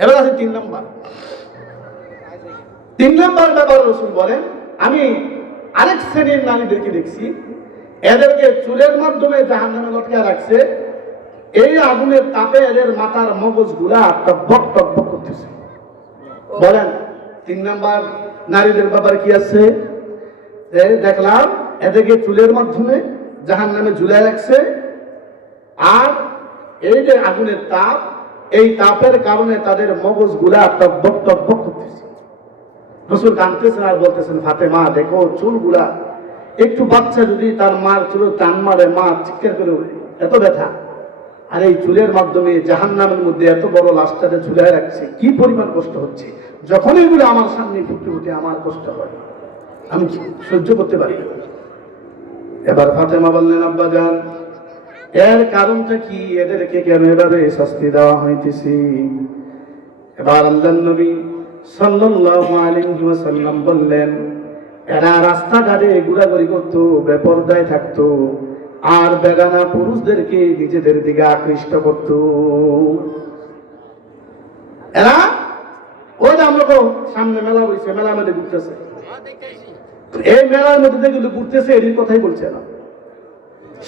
এবার আছে 3 নম্বর। 3 নম্বর ব্যাপারে রাসূল বলেন, আমি আরেক শ্রেণীর নারীদেরকে দেখছি, এদেরকে চুলের মাধ্যমে জাহান্নামে লটকায় রাখছে, এই আগুনের তাপে এদের মাথার মগজগুলা টকবক টকবক করতেছে। বলেন 3 নম্বর নারীদের ব্যাপারে কি আছে? দেখলাম এদেরকে চুলের মাধ্যমে জাহান্নামে ঝুলায় রাখছে, আর এই যে আগুনের তাপ, এই তাপের কারণে তাদের মগজগুলা টকবক টকবক করতেছে। রাসূল কাঁদতেছেন আর বলতেছেন, ফাতেমা দেখো চুলগুলা, একটু বাচ্চা যদি তার মার চুল টান মারে, মা চিৎকার করে ওঠে, এত ব্যথা। আর এই চুলের মাধ্যমে জাহান্নামের মধ্যে এত বড় লাশটাকে ঝুলায় রাখছে, কি পরিমাণ কষ্ট হচ্ছে। যখন এগুলো আমার সামনে ফুটে উঠে আমার কষ্ট হয়, আমি সহ্য করতে পারি না। এবার ফাতেমা বললেন, আব্বাজান এর কারণটা কি? এদেরকে কেন এভাবে শাস্তি দেওয়া হইতেছে? এবার আল্লাহর নবী সাল্লাল্লাহু আলাইহি ওয়াসাল্লাম বললেন, এরা রাস্তাঘাটে ঘোরাঘুরি করতো, বেপরদায় থাকতো, আর বেগানা পুরুষদেরকে নিজেদের দিকে আকৃষ্ট করত। এরা ওই যে আমরা সামনে মেলা বইছে, মেলার মধ্যে ঘুরতেছে, এই মেলার মধ্যে যেগুলো ঘুরতেছে এর কথাই বলছে না।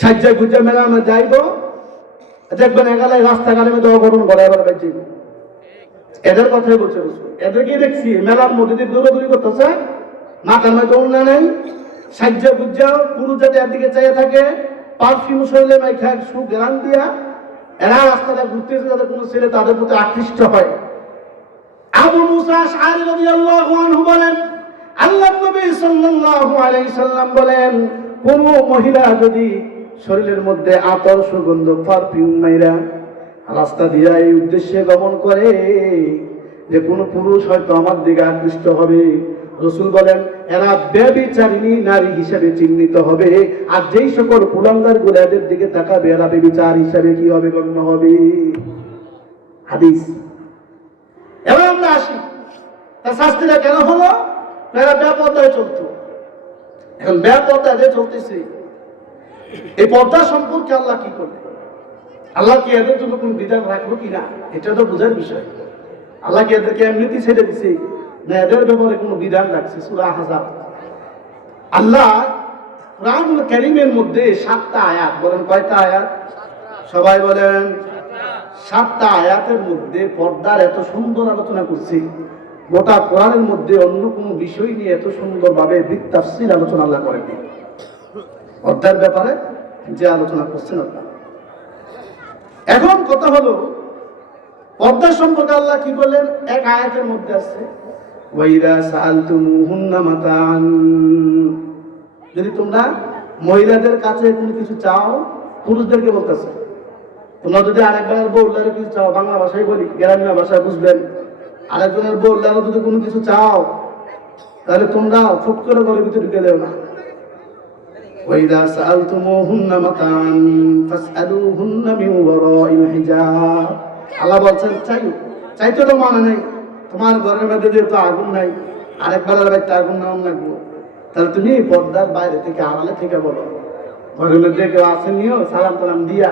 সাজ্জায় গুজ্জা মেলার মধ্যে যাইব, দেখবেন এগালে রাস্তাঘাটের মধ্যে অঘটন ঘটে, এবার যাইব, এদের কথাই বলছে। এদেরকে দেখছি মেলার মধ্যে দিয়ে দৌড়াদৌড়ি করতেছে, মাথার মধ্যে ওড়না নেই, সাজ্জা গুজ্জা পুরুষ যাতে একদিকে চাইয়ে থাকে, পারফিউম শরীরে মাইখা সুগ্রান দিয়া এরা রাস্তাটা ঘুরতেছে, যাতে কোনো ছেলে তাদের প্রতি আকৃষ্ট হয়। আবু মুসা আশআরী রাদিয়াল্লাহু আনহু বলেন, আল্লাহর নবী সাল্লাল্লাহু আলাইহি সাল্লাম বলেন, কোন মহিলা যদি শরীরের মধ্যে আতর সুগন্ধ পারফিউম মাইরা রাস্তা দিয়ে এই উদ্দেশ্যে গমন করে যে কোন পুরুষ হয়তো আমার দিকে আকৃষ্ট হবে, রাসূল বলেন এরা ব্যভিচারিণী নারী হিসেবে চিহ্নিত হবে। আর যেই সকল কুলাঙ্গার গুলো এদের দিকে তাকাবে, এরা ব্যভিচার হিসেবে কি হবে? গণ্য হবে। হাদিস। এবার আমরা আসি, তার শাস্তিটা কেন হলো? এরা বেপরদায় চলতো। এখন বেপরদায় যে চলতেছে, এই পর্দা সম্পর্কে আল্লাহ কি করবে? আল্লাহ কি এদের জন্য কোন বিধান রাখবো কিনা, এটা তো বোঝার বিষয়। আল্লাহ কি এদেরকে এমনিতেই ছেড়ে দিছে, না এদের ব্যাপারে কোনো বিধান রাখছে? সূরা আহজাব। আল্লাহ কুরআনুল কারীমের মধ্যে 7টা আয়াত, বলেন কয়টা আয়াত? সবাই বলেন 7টা আয়াতের মধ্যে পর্দার এত সুন্দর আলোচনা করছে। গোটা কোরআনের মধ্যে অন্য কোনো বিষয় নিয়ে এত সুন্দরভাবে বিস্তারিত আলোচনা আল্লাহ করেনি। পর্দার ব্যাপারে যে আলোচনা করছেন আল্লাহ। এখন কথা হলো, পর্দা সম্পর্কে আল্লাহ কি বললেন? এক আয়াতের মধ্যে আছে, ওয়াইদা সাআলতুমুহুন্না মাতাআন, যদি তোমরা মহিলাদের কাছে কোনো কিছু চাও, পুরুষদেরকে বলতেছে, তোমরা যদি আরেকজনের বউলারে কিছু চাও, বাংলা ভাষায় বলি, গ্রামীণ ভাষায় বুঝবেন, আরেকজনের বউলারে যদি কোনো কিছু চাও, তাহলে তোমরা ফুট করে ঘরের ভিতরে ঢুকে দেও না। ওয়াইদা সাআলতুমুহুন্না মাতাআন ফাসআলুহুন্না মিন ওয়ারাইল হিজাব। আল্লাহ বলছেন চাইতে তো মানে নেই, তোমার ঘরের মধ্যে যেহেতু আগুন নাই, আরেকবার একটা আগুন নাম লাগবো, তাহলে তুমি পর্দার বাইরে থেকে আড়ালে থেকে বলো, ঘরের মধ্যে কেউ আসেন নিও, সালাম টালাম দিয়া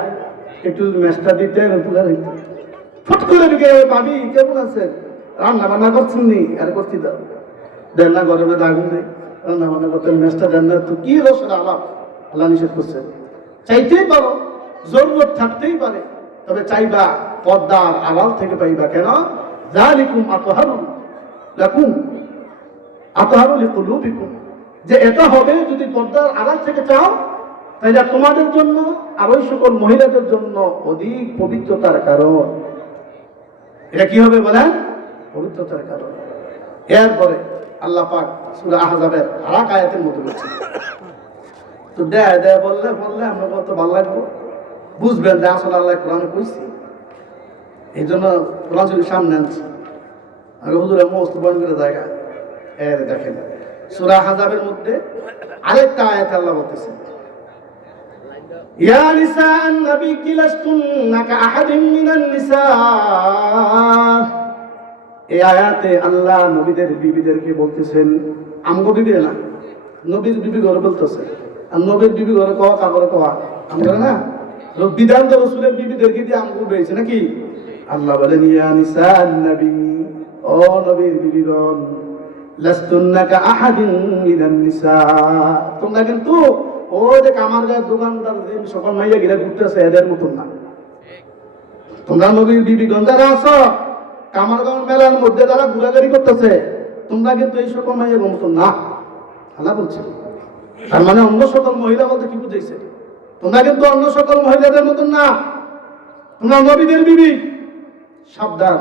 একটু মেসটা দিতে তুলে দিতে, ফুট করে ঢুকে, ভাবি কেমন আছেন, রান্না বান্না করছেন নি? আর করছি দাও, দেন না ঘরের মধ্যে আগুন নেই, রান্না বান্না করতেন, মেসটা দেন না, তো কি রসের আলাপ? আল্লাহ নিষেধ করছেন। চাইতেই পারো, জরুরত থাকতেই পারে, তবে চাইবা পর্দার আড়াল থেকে পাইবা। কেন? যালিকুম আতহারু লাকুম আতহারু লিকুলুবিকুম, যে এটা হবে যদি পর্দার আড়াল থেকে চাও, তাহলে তোমাদের জন্য আর ওই সকল মহিলাদের জন্য অধিক পবিত্রতার কারণ। এটা কি হবে বলেন? পবিত্রতার কারণ। এরপরে আল্লাহ পাক সূরা আহজাবের আরেক আয়াতের মধ্যে বলছেন, তো দেয় দেয় বললে বললে আমরা কত ভালো লাগবো, বুঝবেন যে আসলে আল্লাহ কোরআনে কইছি, এই জন্য কোরআন শরীফ সামনে আনছি। আগে হুজুরে মস্ত বয়ান করে জায়গা দেখেন, সূরা আহজাবের মধ্যে আরেকটা আয়াত আল্লাহ বলতেছেন, ইয়া নিসাআন নাবী লাস্তুন্না কাআহাদিন মিনান নিসা। এই আয়াতে আল্লাহ নবীদের বিবিদেরকে বলতেছেন, আমগো বিবি না, নবীর বিবি ঘরে বলতেছে। আর নবীর বিবি ঘরে কওয়া কাগরে কওয়া আমরা না, বিধান তো রাসূলের বিবিদেরকে দিয়ে আমগো বেয়েছে নাকি? আল্লাহ বলেন ইয়া নিসান নবী, ও নবীর বিবিগণ, লাস্তুন্না কা আহাদিন মিনান নিসা, তোমরা কিন্তু ও যে কামার গায়ের দোকানদার যে সকল মাইয়া গিলা ঘুরতেছে এদের মতন না। তোমরা নবীর বিবিগণ যারা আছো, কামারগাঁও মেলার মধ্যে যারা ঘোরাঘুরি করতেছে, তোমরা কিন্তু এই সকল মাইয়া মতন না। আল্লাহ বলছে, তার মানে অন্য সকল মহিলা বলতে কি বুঝাইছে? তোমরা কিন্তু অন্য সকল মহিলাদের মতন না, তোমরা নবীদের বিবি। সাবধান,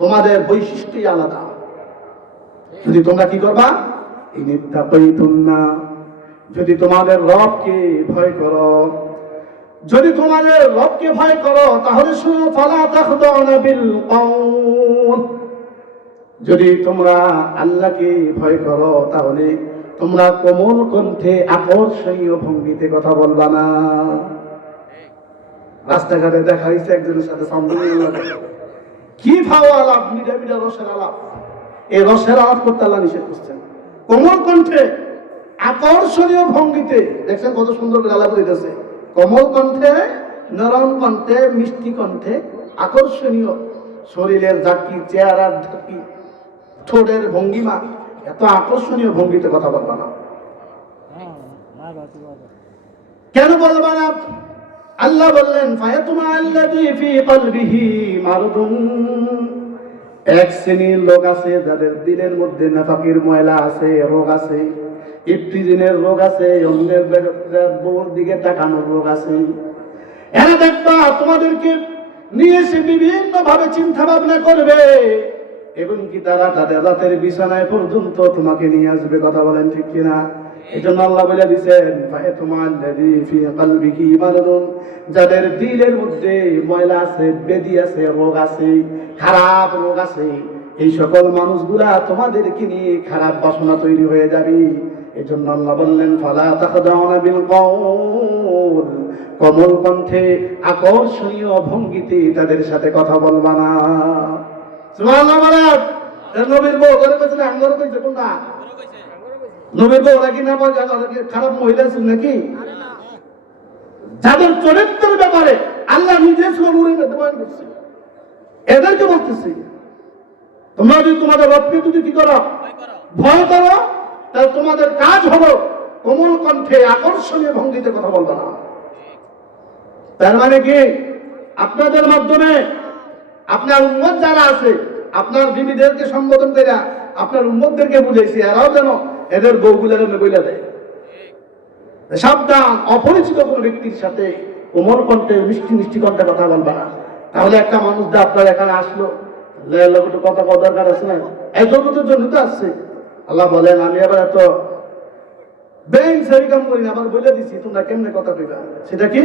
তোমাদের বৈশিষ্ট্যই আলাদা। যদি তোমরা কি করবা, ইনিত্তাকাইতুন্না, যদি তোমাদের রবকে ভয় করো, যদি তোমাদের রবকে ভয় করো, তাহলে শুনো, ফালা তাখদাউনা বিল কওল, যদি তোমরা আল্লাহকে ভয় করো তাহলে তোমরা কোমল কণ্ঠে আকর্ষণীয় ভঙ্গিতে কথা বলবা না। রাস্তাঘাটে দেখা হয়েছে একজনের সাথে কি ভাও আলাপ, মিঠা মিঠা রসের আলাপ, এই রসের আলাপ করতে আল্লাহ নিষেধ করছেন। কোমল কণ্ঠে আকর্ষণীয় ভঙ্গিতে, দেখছেন কত সুন্দর করে আলাপ হইতেছে। কোমল কণ্ঠে, নরম কণ্ঠে, মিষ্টি কণ্ঠে, আকর্ষণীয় শরীরের ঝাঁকি, চেহারার ঝাঁকি, ঠোঁটের ভঙ্গিমা, এত আকর্ষণীয় ভঙ্গিতে কথা বলবা না। কেন বলবা না? আল্লাহ বললেন, ফায়াতুমা আল্লাযী ফী কলবিহি মারদুন, এক শ্রেণীর লোক আছে যাদের দিলের মধ্যে নাফাকির ময়লা আছে, রোগ আছে, ইফতিজিনের রোগ আছে, অন্যের বউর দিকে তাকানোর রোগ আছে। এরা দেখবা তোমাদেরকে নিয়ে এসে বিভিন্ন ভাবে চিন্তা ভাবনা করবে, এবং কি তারা তাদের রাতের বিছানায় পর্যন্ত তোমাকে নিয়ে আসবে। কথা বলেন ঠিক কিনা? এই জন্য আল্লাহ বলে দিচ্ছেন, ফায়াতুমা আল্লাযী ফী কলবিহি মারদুন, যাদের দিলের মধ্যে ময়লা আছে, বেদি আছে, রোগ আছে, খারাপ রোগ আছে, এই সকল মানুষগুলা তোমাদেরকে নিয়ে খারাপ বাসনা তৈরি হয়ে যাবে। এই জন্য আল্লাহ বললেন, ফালা তাখদাউনা বিল কওল, কোমল কণ্ঠে আকর্ষণীয় ভঙ্গিতে তাদের সাথে কথা বলবা না। সুবহানাল্লাহ বলেন। নবীর বউ করে কইছে না, আঙ্গরে কইছে কোনটা? নবীর বউ নাকি না বলে খারাপ মহিলা ছিল নাকি? যাদের চরিত্রের ব্যাপারে আল্লাহ নিজে সূরায় বয়ান করছে, এদেরকে বলতেছি, তোমরা যদি তোমাদের রবকে যদি কি করো, ভয় করো, তাহলে তোমাদের কাজ হলো কোমল কণ্ঠে আকর্ষণীয় ভঙ্গিতে কথা বলবে না। তার মানে কি, আপনাদের মাধ্যমে আপনার উম্মত যারা আছে, আপনার বিবিদেরকে সম্বোধন করে আপনার উম্মতদেরকে বুঝাইছি, এরাও যেন এদের বউগুলো যেন বইলা দেয়। সাবধান, অপরিচিত কোন ব্যক্তির সাথে কোমল কণ্ঠে মিষ্টি মিষ্টি কণ্ঠে কথা বলবা না। তাহলে একটা মানুষ যে আপনার এখানে আসলো, একটু কথা বলার দরকার আছে না, এই জগতের জন্য তো আসছে। আল্লাহ বলেন, আমি আবার এত বেইন সেরি কাম করি না, আবার বলে দিছি তোমরা কেমনে কথা কইবা। সেটা কি,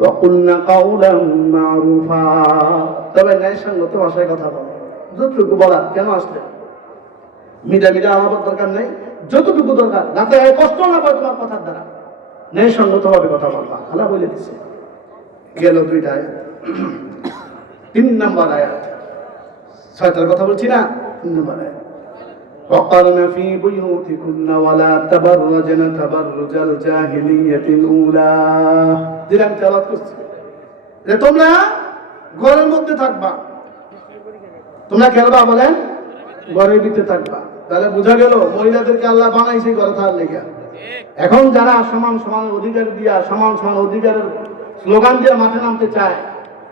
ওয়াকুলনা কাউলান মারুফা, তবে ন্যায়সঙ্গত ভাষায় কথা বলো। যতটুকু বলার, কেন আসলে মিডা মিডা আমার দরকার নেই, যতটুকু দরকার যাতে কষ্ট না পায় তোমার কথার দ্বারা, ন্যায়সঙ্গত ভাবে কথা বলবা। আল্লাহ বলে দিচ্ছে। গেল দুইটা আয়াত। 3 নম্বর আয়াত, 6টার কথা বলছি না, 3 নম্বর আয়াত, وقرن في بيوتكن ولا تبرجن تبرج الجاهلية الأولى, দিলাম তেলাওয়াত করছি যে তোমরা ঘরের মধ্যে থাকবা। তোমরা খেলবা, বলেন ঘরের ভিতরে থাকবা। তাহলে বোঝা গেল মহিলাদেরকে আল্লাহ বানাইছে ঘরে থাকার লেগে। এখন যারা সমান সমান অধিকার দিয়া, সমান সমান অধিকারের স্লোগান দিয়ে মাঠে নামতে চায়,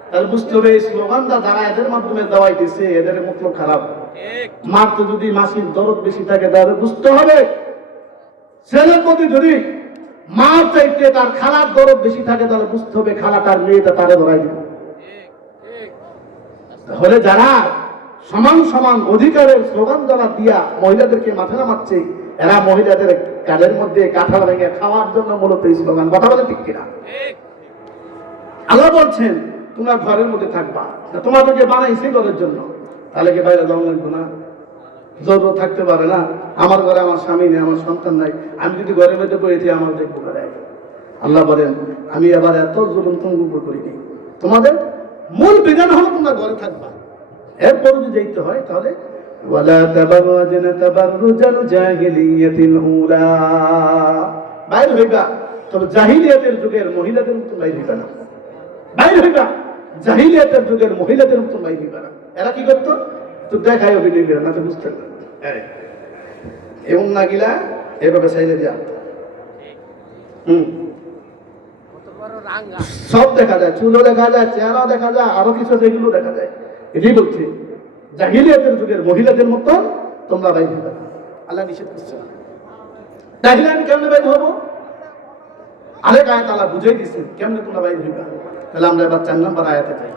তাহলে বুঝতে হবে এই স্লোগানটা যারা এদের মাধ্যমে দেওয়াইতেছে, এদের মতলব খারাপ। মার তো যদি মাসির দরদ বেশি থাকে, তাহলে বুঝতে হবে ছেলের প্রতি যদি মার চাইতে তার খালার দরদ বেশি থাকে, তাহলে বুঝতে হবে খালাটার মেয়েটা তারে ধরাই দিবে। তাহলে যারা সমান সমান অধিকারের স্লোগান যারা দিয়া মহিলাদেরকে মাঠে নামাচ্ছে, এরা মহিলাদের কালের মধ্যে কাঁঠাল ভেঙে খাওয়ার জন্য মূলত এই স্লোগান। কথা বলে ঠিক কিনা? আল্লাহ বলছেন তোমরা ঘরের মধ্যে থাকবা, তোমাদেরকে বানাইছে ঘরের জন্য, তাহলে কি বাইরে যাওয়া লাগবে না? জরুরত থাকতে পারে না? আমার ঘরে আমার স্বামী নেই, আমার সন্তান নাই, আমি যদি ঘরের মধ্যে বইতে আমার দেখবো করে। আল্লাহ বলেন, আমি আবার এত জুলুম তোমার উপর করিনি। তোমাদের মূল বিধান হলো তোমরা ঘরে থাকবা। এরপর যদি যেতে হয় তাহলে ওয়ালা তাবাররাজনা তাবাররুজাল জাহিলিয়াতিল উলা, বাইরে হইবা, তবে জাহিলিয়াতের যুগের মহিলাদের মতো বাইরে হইবা না। বাইরে হইবা জাহিলিয়াতের যুগের মহিলাদের মতন বাইর হইবা না। এরা কি করতো? তো দেখায় অভিনয় করে না, তো বুঝতে এবং না গিলা এভাবে সাইজে দিয়া সব দেখা যায়, চুলও দেখা যায়, চেহারাও দেখা যায়, আরো কিছু যেগুলো দেখা যায়। এটাই বলছি, জাহিলিয়াতের যুগের মহিলাদের মতন তোমরা বাইর হইবা না। আল্লাহ নিষেধ করছে। তাহলে আমি কেমনে বাইর হবো? আরেক আয়াত আল্লাহ বুঝাই দিচ্ছে কেমনে তোমরা বাইর হইবা। তাহলে আমরা এবার 4 নম্বর আয়াতে যাই।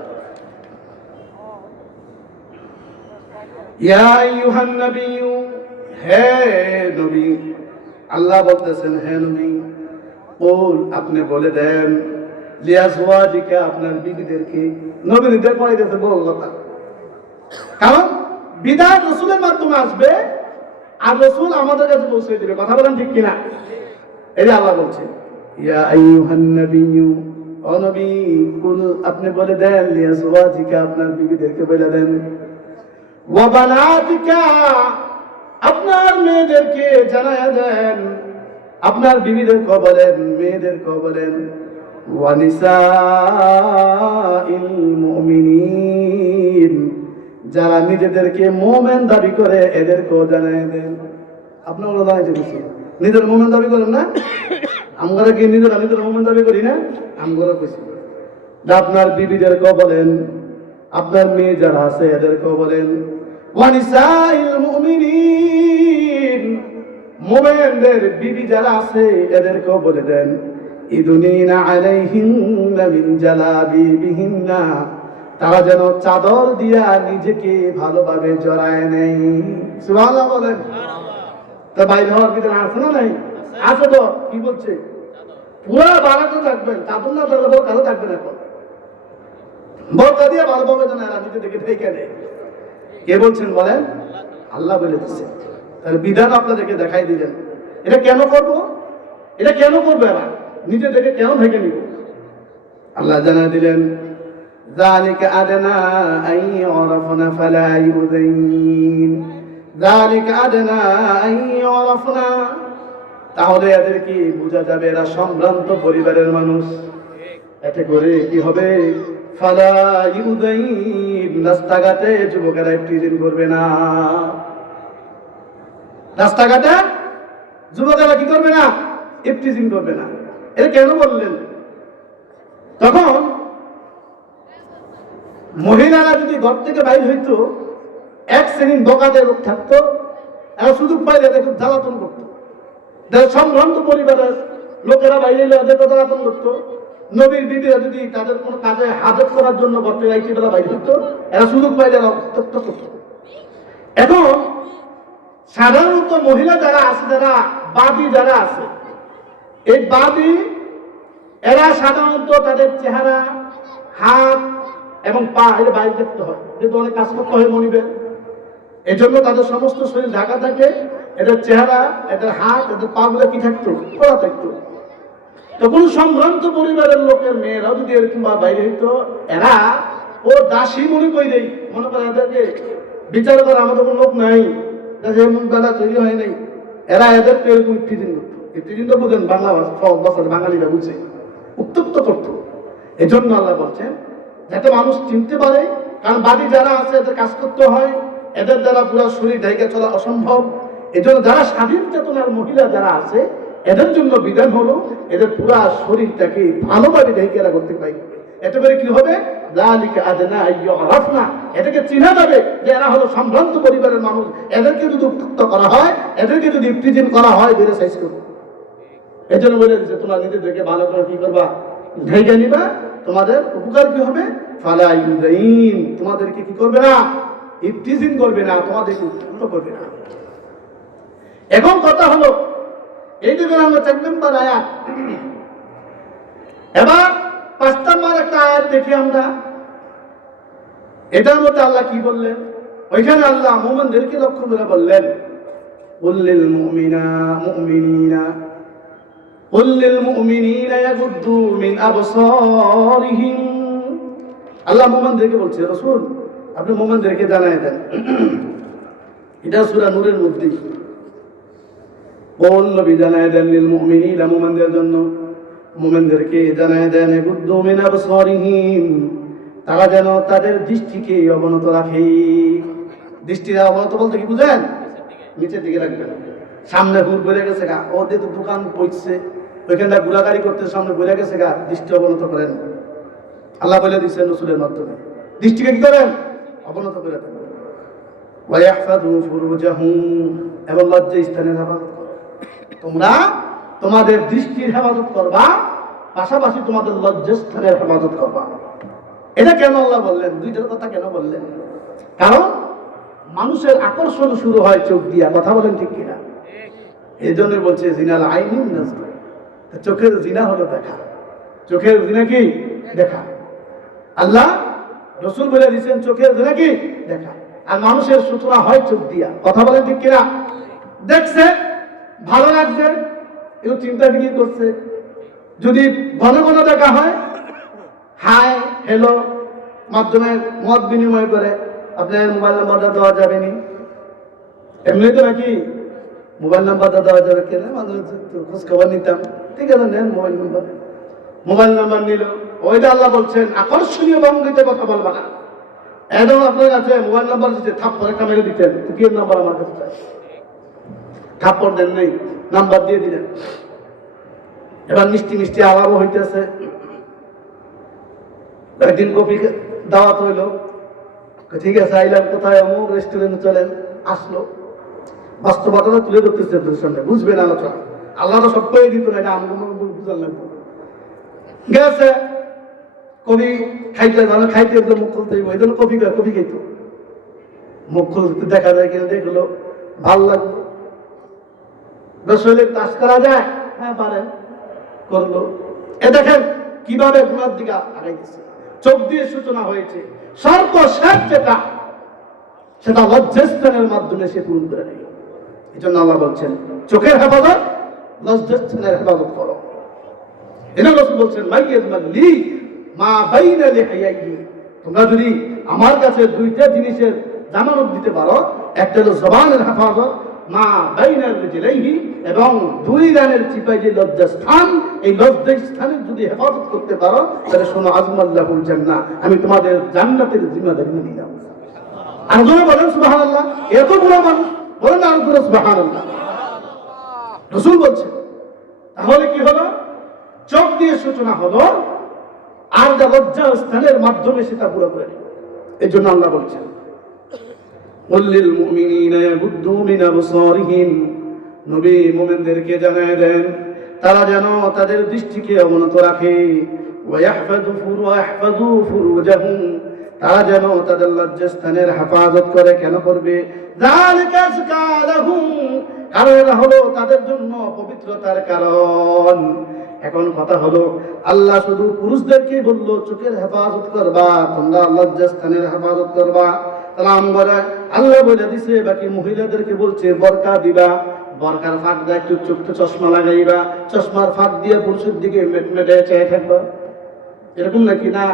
ইয়া আইয়ুহান নবিয়্যু, হে নবী, আল্লাহ বলতেছেন হে নবী, কুল, আপনি বলে দেন, লিয়াজওয়াজিকা, আপনার বিবিদেরকে। নবী নির্দেশ করে দিয়েছে বড় কথা, কারণ বিধান রাসূলের মাধ্যমে আসবে আর রাসূল আমাদের কাছে পৌঁছে দিবে। কথা বলেন ঠিক কিনা? এই আল্লাহ বলছেন ইয়া আইয়ুহান নবিয়্যু, ও নবী, কুল, আপনি বলে দেন, লিয়াজওয়াজিকা, আপনার বিবিদেরকে বলে দেন, ওয়া বানাতিকা, আপনার মেয়েদেরকে জানায়া দেন, আপনার বিবিদেরকে বলেন, মেয়েদেরকে বলেন, ওয়া নিসাইল মুমিনিন, যারা নিজেদেরকে মুমিন দাবি করে এদেরকেও জানায়া দেন। আপনারা জানাইতে দিচ্ছেন, নিজের মুমিন দাবি করেন না? আমরা কি নিজেরা মুমিন দাবি করি না? আমরা কইছি আপনার বিবিদেরকেও বলেন, আপনার মেয়ে যারা আছে এদেরকেও বলেন, ওয়া নিসাইল মুমিনিন, মুমিনদের বিবি যারা আছে এদেরকেও বলে দেন, ইদুনিনা আলাইহিন্না মিন জালাবিবিহিন্না, তারা যেন চাদর দিয়া নিজেকে ভালোভাবে জড়ায় নেয়। সুবহানাল্লাহ বলেন। তা বাইরে হওয়ার ভিতরে আছে না নাই? আছে তো। কি বলছে? পুরা বাড়াতে থাকবেন, চাদর না থাকলে বড় কালো থাকবেন। এখন বরকা দিয়ে ভালোভাবে যেন এরা নিজে থেকে ঢেকে নেয়। কে বলছেন বলেন? আল্লাহ বলে দিচ্ছেন। তাহলে বিধান আপনাদেরকে দেখাই দিলেন। এটা কেন করব? এটা কেন করবে? এরা নিজে থেকে কেন ঢেকে নিব? আল্লাহ জানা দিলেন, যালিকা আদনা আন ইউরাফনা ফালা ইউযাইন, যালিকা আদনা আন ইউরাফনা, তাহলে এদেরকে বোঝা যাবে এরা সম্ভ্রান্ত পরিবারের মানুষ। এতে করে কি হবে? ফালা ইউযাইন, রাস্তাঘাটে যুবকেরা ইফতিজিন করবে না। রাস্তাঘাটে যুবকেরা কি করবে না? ইফতিজিন করবে না। এটা কেন বললেন? তখন মহিলারা যদি ঘর থেকে বাইর হইতো, এক শ্রেণীর বোকাদের লোক থাকতো, এরা সুযোগ পাইলে এদের খুব জ্বালাতন করতো। সম্ভ্রান্ত পরিবারের লোকেরা বাইরে এলে এদের জ্বালাতন করতো। নবীর বিবিরা যদি তাদের কোনো কাজে হাজত করার জন্য ঘর থেকে রাইতে বেলা বাইর হইতো, এরা সুযোগ পাইলে এরা উত্তপ্ত করতো। এখন সাধারণত মহিলা যারা আছে, যারা বাদী যারা আছে, এই বাদী এরা সাধারণত তাদের চেহারা, হাত এবং পা এর বাইরে দেখতে হয়, যেহেতু অনেক কাজ করতে হয় মনিবের। এই জন্য তাদের সমস্ত শরীর ঢাকা থাকে। এদের চেহারা, এদের হাত, এদের পা গুলো কি থাকতো? খোলা থাকতো। তো কোন সম্ভ্রান্ত পরিবারের লোকের মেয়েরাও যদি এরকম বাইরে হইতো, এরা ও দাসী মনে কই দেই, মনে করে এদেরকে বিচার করা আমাদের কোনো লোক নাই, এমন বেলা তৈরি হয় নাই। এরা এদেরকে এরকম ইফতিজিন করতো। ইফতিজিন তো বুঝেন, বাংলা ভাষার বাঙালিরা বুঝে, উত্তপ্ত করতো। এই জন্য আল্লাহ বলছেন যাতে মানুষ চিনতে পারে, কারণ বাদী যারা আছে এদের কাজ করতে হয়, এদের দ্বারা পুরো শরীর ঢেকে চলা অসম্ভব। এই জন্য যারা স্বাধীন চেতনার মহিলা যারা আছে, এদের জন্য বিধান হলো এদের পুরা শরীরটাকে ভালোভাবে ঢেকে রাখতে পারবে। এতে করে কি হবে? যালিকা আদনা আন ইউরাফনা, এটাকে চিনা যাবে যে এরা হলো সম্ভ্রান্ত পরিবারের মানুষ। এদেরকে যদি উত্তপ্ত করা হয়, এদেরকে যদি ইফতিজিন করা হয়, বেড়ে সাইজ করবে। এই জন্য বলে দিচ্ছে তোমরা নিজেদেরকে ভালো করে কি করবা? ঢেকে নিবা। তোমাদের উপকার কি হবে? ফালা ইউযাইন, তোমাদেরকে কি করবে না? ইফতিজিন করবে না, তোমাদেরকে উত্তপ্ত করবে না। এখন কথা হলো, এই দিকে আমরা 4 নম্বর আয়াত। এবার 5 নম্বর একটা আয়াত দেখি আমরা। এটার মধ্যে আল্লাহ কি বললেন? ওইখানে আল্লাহ মুমিনদেরকে লক্ষ্য করে বললেন, কুল্লিল মুমিনিনা কুল্লিল মুমিনিনা ইয়াগুদ্দু মিন আবসারিহিম। আল্লাহ মুমিনদেরকে বলছে, রাসূল আপনি মুমিনদেরকে জানায় দেন। এটা সূরা নূরের মধ্যে বল, নবী জানায় দেন লিল মুমিনিনা, মুমিনদের জন্য, মুমিনদেরকে জানায় দেন ইয়াগুদ্দু মিন আবসারিহিম, তারা যেন তাদের দৃষ্টিকে অবনত রাখে। দৃষ্টির অবনত বলতে কি বুঝেন? নিচের দিকে রাখবেন। সামনে ভুল বেড়ে গেছে গা, ওদের তো দোকান পড়ছে, ওইখানটা ঘোরাঘুরি করতে সামনে বেড়ে গেছে গা, দৃষ্টি অবনত করেন। আল্লাহ বলে দিচ্ছেন রসুলের মাধ্যমে, দৃষ্টিকে কি করেন? অবনত করে দেন। ওয়াহফাযু ফুরুজাহুম, এবং লজ্জা স্থানের হেফাজত করো। তোমরা তোমাদের দৃষ্টির হেফাজত করবা, পাশাপাশি তোমাদের লজ্জাস্থানের হেফাজত করবা। এটা কেন আল্লাহ বললেন? দুইটার কথা কেন বললেন? কারণ মানুষের আকর্ষণ শুরু হয় চোখ দিয়া, কথা বলেন ঠিক কিনা? এই জন্য বলছে জিনাল আইনিন নাজর, চোখের জিনা হলো দেখা। চোখের জিনা কি? দেখা। আল্লাহ রসুল বলে দিয়েছেন চোখের জিনা কি? দেখা। আর মানুষের সূচনা হয় চোখ দিয়া, কথা বলেন ঠিক কিনা? দেখছে, ভালো লাগছে, একটু চিন্তা কি করছে। যদি ঘন ঘন দেখা হয়, হাই হ্যালো মাধ্যমে মত বিনিময় করে, আপনার মোবাইল নাম্বারটা দেওয়া যাবে নি, এমনি তো নাকি মোবাইল নাম্বারটা দেওয়া যাবে কেন, মাঝে মাঝে খোঁজ খবর নিতাম, ঠিক আছে নেন মোবাইল নাম্বার। মোবাইল নাম্বার নিল, ওইটা আল্লাহ বলছেন আকর্ষণীয় ভঙ্গিতে কথা বলবা না। একদম আপনার কাছে মোবাইল নাম্বার দিতে থাপ্পড় একটা মেরে দিতেন, কি নাম্বার আমার কাছে চাই, থাপ্পড় দেন নেই, নাম্বার দিয়ে দিলেন। এবার মিষ্টি মিষ্টি আলাপও হইতেছে। একদিন কফি দাওয়াত হইল, ঠিক আছে আইলাম, কোথায়? অমুক রেস্টুরেন্টে চলেন। আসলো, বাস্তবতা তুলে ধরতেছে সামনে, বুঝবেন আলোচনা। আল্লাহ তো সব করে দিত না, এটা আমরা বুঝার লাগবে। গেছে কবি খাইতে ভালো, খাইতে মুখ খুলতে ওই জন্য কফি কফি খাইত। মুখ খুলতে দেখা যায় কিনা দেখলো, ভাল লাগলো। রসুলের তাস করা যায়? হ্যাঁ পারেন, করলো। এ দেখেন কিভাবে গুণার দিকে আগাই গেছে। চোখ দিয়ে সূচনা হয়েছে, সর্বশেষ যেটা সেটা লজ্জাস্থানের মাধ্যমে সে পূরণ করে নেয়। এই জন্য আল্লাহ বলছেন চোখের হেফাজত, লজ্জাস্থানের হেফাজত করো। এটা রাসূল বলছেন মাইয়াজমালি মা বাইনা লিহাইয়ি, তোমরা যদি আমার কাছে দুইটা জিনিসের জামানত দিতে পারো, একটা হলো জবানের হেফাজত, মা বাইনা রিজলাইহি, এবং দুই রানের চিপায় যে লজ্জাস্থান, এই লজ্জাস্থানের যদি হেফাজত করতে পারো, তাহলে শোনো আজমাল্লাহুল জান্নাহ, আমি তোমাদের জান্নাতের জিম্মাদারি নিলাম। আর জোরে বলেন সুবহানাল্লাহ। এত বড় মানুষ, বলেন আর জোরে সুবহানাল্লাহ। রাসূল বলছেন তাহলে কি হলো? চোখ দিয়ে সূচনা হলো, আর যা লজ্জা স্থানের মাধ্যমে সেটা পুরো করে নিল। এই জন্য আল্লাহ বলছেন কুল্লিল মুমিনিনা ইয়াগুদ্দু মিন আবসারিহিম, নবী মুমিনদেরকে জানায় দেন তারা যেন তাদের দৃষ্টিকে অবনত রাখে। ওয়া ইয়াহফাযু ফুরুজাহুম, তারা যেন তাদের লজ্জাস্থানের হেফাজত করে। কেন করবে? যালিকা আযকা লাহুম, কারণ এটা হলো তাদের জন্য পবিত্রতার কারণ। এখন কথা হলো, আল্লাহ শুধু পুরুষদেরকে বললো চোখের হেফাজত করবা, তোমরা লজ্জাস্থানের হেফাজত করবা, আল্লাহ বলে দিছে বাকি মহিলাদেরকে বলছে বরকা দিবা, বরকার ফাঁক দিয়ে একটু চোখে চশমা লাগাইবা, চশমার ফাঁক দিয়ে পুরুষের দিকে মেটমেটে চেয়ে থাকবা। এরকম নাকি? না,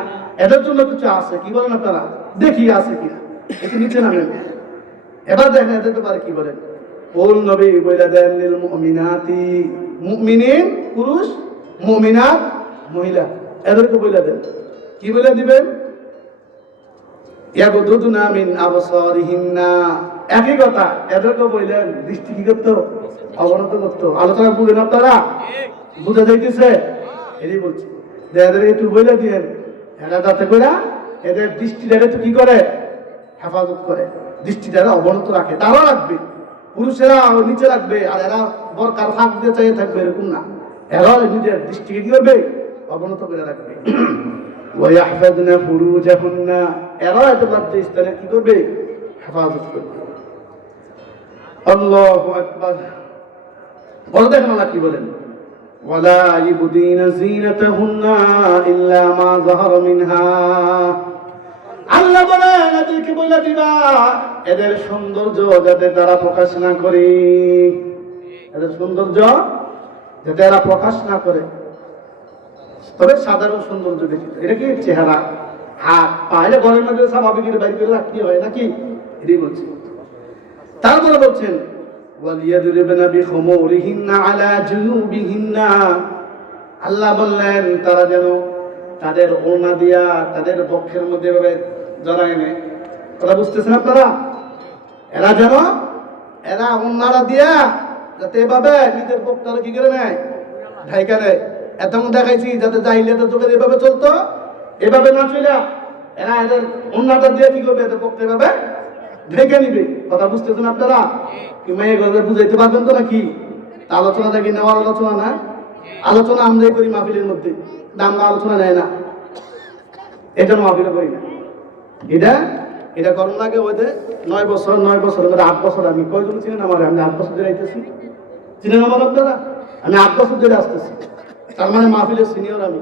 এদের জন্য কিছু আছে, কি বলেন আপনারা? দেখি আছে কিনা, একটু নিচে নামেন। এবার দেখেন এদের ব্যাপারে কি বলেন। ওল নবী বলে দেন লিল মুমিনাতি, মুমিনিন পুরুষ, মুমিনাত মহিলা, এদেরকে বলে দেন। কি বলে দিবেন? ইয়াগুদুনা মিন আবসারিহিন্না, একই কথা এদেরকে বললেন দৃষ্টি কি করতো? অবনত করতো। আলোচনা বুঝেন আপনারা? বুঝা যাইতেছে? এটাই বলছি, এদের একটু বলে দিয়েন, এরা যাতে করে এদের দৃষ্টিটা একটু কি করে? হেফাজত করে, দৃষ্টিটা অবনত রাখে। তারাও রাখবে, পুরুষেরা নিচে রাখবে, আর এরা বরকার ফাঁক দিয়ে চাইয়ে থাকবে, এরকম না। এরা নিজের দৃষ্টিকে কি করবে? অবনত করে রাখবে। ওয়াহফাযনা ফুরুজাহুন্না, এরা এত লজ্জাস্থানে কি করবে? হেফাজত করবে। আল্লাহু আকবার। বলে দেখেন আল্লাহ কি বলেন, ওয়ালা ইবদিনা যিনাতাহুন্না ইল্লা মা যাহারা মিনহা, আল্লাহ বলেন এদেরকে বলে দিবা এদের সৌন্দর্য যাতে তারা প্রকাশ না করে, এদের সৌন্দর্য যাতে এরা প্রকাশ না করে। তবে সাধারণ সৌন্দর্য ব্যতীত, এটা কি? চেহারা, হাত পা, এটা ঘরের মধ্যে স্বাভাবিক বাইর করে রাখতে হয় নাকি? এটাই বলছি। তারপরে বলছেন ওয়ালিয়াদরিবনা বিখুমুরিহিন্না আলা জুনুবিহিন্না, আল্লাহ বললেন তারা যেন তাদের ওড়না দিয়া তাদের বক্ষের মধ্যে এভাবে জড়ায় নেয়। কথা বুঝতেছেন আপনারা? এরা ওড়নাটা দিয়া যাতে এভাবে নিজের বক্ষটারে কি করে নেয়, ঢাইকা নেয়। এতক্ষণ দেখাইছি যাতে জাহিলিয়াতের যুগে এভাবে চলতো, এভাবে না চলে এরা এদের ওড়নাটা দিয়ে কি করবে, এদের বক্ষটা এভাবে ঢেকে নিবে। কথা বুঝতেছেন আপনারা? কি মেয়ে গল্পে বুঝাইতে পারবেন তো নাকি? আলোচনা দেখি নেওয়ার আলোচনা না, আলোচনা আমরাই করি মাহফিলের মধ্যে, আমরা আলোচনা নেয় না, এই জন্য মাহফিলে করি না। এটা করোনা লাগে ওদের 9 বছর 8 বছর আমি কয়জন চিনেন আমার? আমি 8 বছর ধরে আইতেছি, চিনেন আমার আপনারা? আমি 8 বছর ধরে আসতেছি, তার মানে মাহফিলের সিনিয়র আমি।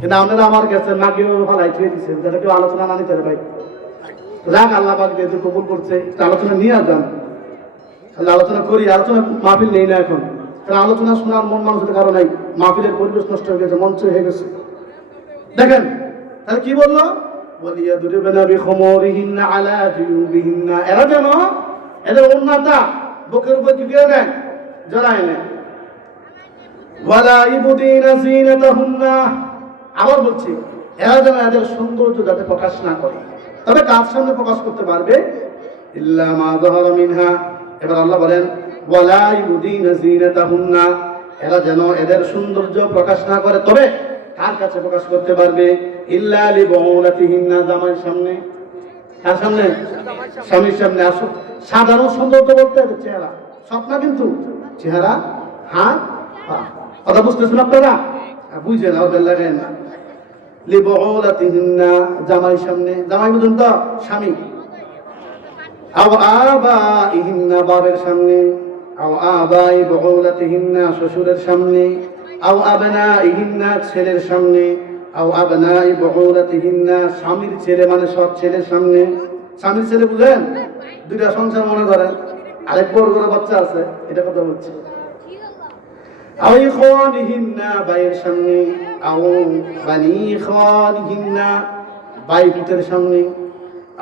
কিন্তু আপনারা আমার কাছে নাকি ফালাই ছুঁয়ে দিচ্ছেন যাতে কেউ আলোচনা না নিতে ভাই। রাগ আল্লাহ পাক যেহেতু কবুল করছে, আলোচনা নিয়ে যান, আলোচনা করি। আলোচনা মাহফিল নেই না এখন, কারণ আলোচনা শোনার মন মানুষের কারণ নাই, মাহফিলের পরিবেশ নষ্ট হয়ে গেছে, মঞ্চ হয়ে গেছে। দেখেন তাহলে কি বললো, এরা যেন এদের ওড়নাটা বুকের উপর কি করে নেয়, জড়ায় নেয়। আবার বলছি, এরা যেন এদের সৌন্দর্য যাতে প্রকাশ না করে, তবে কার সামনে প্রকাশ করতে পারবে, ইল্লা মা যাহারা মিনহা। এবার আল্লাহ বলেন ওয়ালা ইউদিনা যিনাতাহুন্না, এরা যেন এদের সৌন্দর্য প্রকাশ না করে, তবে কার কাছে প্রকাশ করতে পারবে, ইল্লা লিবুলাতিহিন্না, জামাইর সামনে। কার সামনে? স্বামীর সামনে। আসো সাধারণ সৌন্দর্য বলতে এদের চেহারা, সব না কিন্তু চেহারা, হাত, পা। কথা বুঝতেছেন আপনারা? বুঝে না, ওদের লাগে না। লিবুলাতিহিন্না, জামাইর সামনে, জামাই বুঝুন তো স্বামী। আও আবাইহিন্না, বাবার সামনে। আও আবাই বুলাতিহিন্না, শ্বশুরের সামনে। আও আবনাইহিন্না, ছেলের সামনে। আও আবনাই বুলাতিহিন্না, স্বামীর ছেলে মানে সব ছেলের সামনে। স্বামীর ছেলে বুঝেন, দুইটা সংসার মনে করেন, আরেক বড় করে বাচ্চা আছে, এটা কথা বলছি। আও ইখওয়ানিহিন্না, ভাইয়ের সামনে। আও বানি ইখওয়ানিহিন্না, ভাই পুতের সামনে।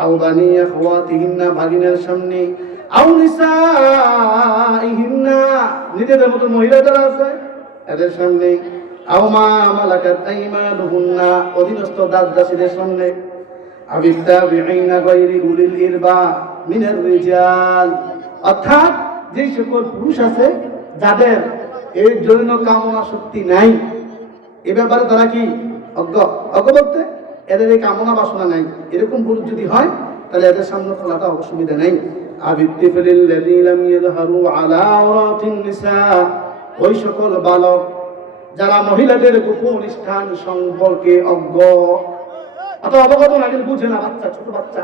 আও বানি আখওয়াতিহিন্না, ভাগিনের সামনে। আও নিসাইহিন্না, নিজেদের মতো মহিলা যারা আছে এদের সামনে। আও মা মালাকাত আইমানুহুন্না, অধীনস্থ দাস দাসীদের সামনে। আবিত্তাবিঈনা গায়রি উলিল ইরবা মিনার রিজাল, অর্থাৎ যে সকল পুরুষ আছে যাদের এই যৌন কামনা শক্তি নাই, এ ব্যাপারে তারা কি অজ্ঞ বলতে এদের এই কামনা বাসনা নাই, এরকম পুরুষ যদি হয় তাহলে এদের সামনে খোলাটা অসুবিধা নেই। ওই সকল বালক যারা মহিলাদের গোপন স্থান সম্পর্কে অজ্ঞ অথবা অবগত না, কিন্তু বুঝে না, বাচ্চা, ছোট বাচ্চা,